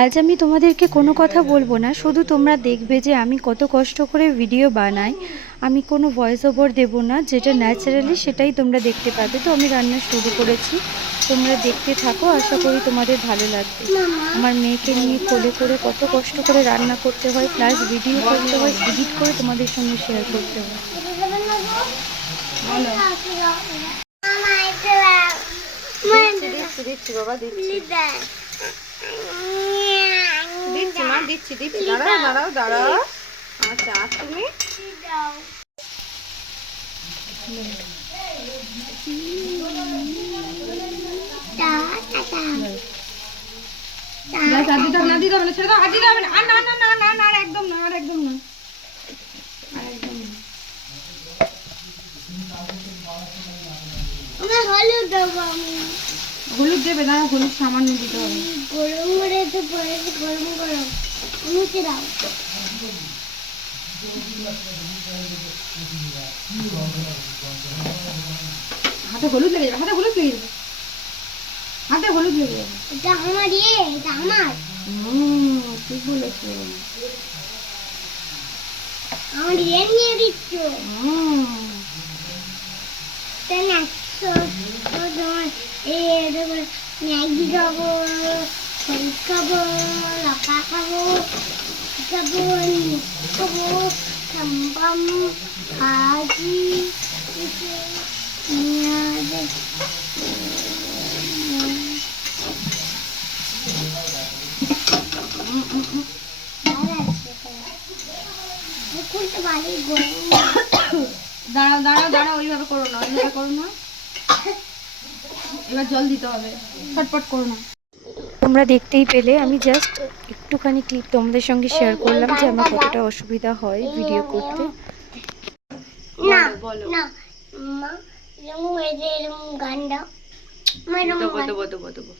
আজ আমি তোমাদেরকে কোনো কথা বলবো না, শুধু তোমরা দেখবে যে আমি কত কষ্ট করে ভিডিও বানাই। আমি কোনো ভয়েস ওভার দেবো না, যেটা ন্যাচারালি সেটাই তোমরা দেখতে পাবে। তো আমি রান্না শুরু করেছি, তোমরা দেখতে থাকো, আশা করি তোমাদের ভালো লাগবে। আমার মেয়েকে নিয়ে কোলে করে কত কষ্ট করে রান্না করতে হয়, প্লাস ভিডিও করতে হয়, এডিট করে তোমাদের সঙ্গে শেয়ার করতে হয়। দিচ্ছি বাবা, দিচ্ছি দিচ্ছি মা, দিচ্ছি দিচ্ছি, দাঁড়াও দাঁড়াও দাঁড়াও। আচ্ছা, আর তুমি না দিতে হবে না, ছেড়ে দাও, আর দিতে হবে না, আর না না না না না, আর একদম না, আর একদম না, আর একদম না। হলুদ দেবো আমি। হলুদ দেবে না, হলুদ সামান্য দিতে হবে। গরম করে তো পড়েছে, গরম গরম নিচে দাও। হাতে হলুদ লেগে যাবে, হাতে হলুদ লেগে যাবে, হাতে হলুদ লেগে যাবে। এটা আমার এটা আমার। ঠিক বলেছো। আমার নিয়ে দিচ্ছ। ম্যাগি খাবো, হলুদ খাবো, লঙ্কা খাবো, খাবো, খাবো, সাম্বাম, ভাজি, দাঁড়াও দাঁড়াও দাঁড়াও, ওইভাবে করো না, ওইভাবে করো না। এবার জল দিতে হবে, ছটপট করো না। তোমরা দেখতেই পেলে, আমি জাস্ট একটুখানি ক্লিপ তোমাদের সঙ্গে শেয়ার করলাম যে আমার কতটা অসুবিধা হয় ভিডিও করতে। না বলো না মা, এরকম গানটা দেবো দেবো দেবো দেবো।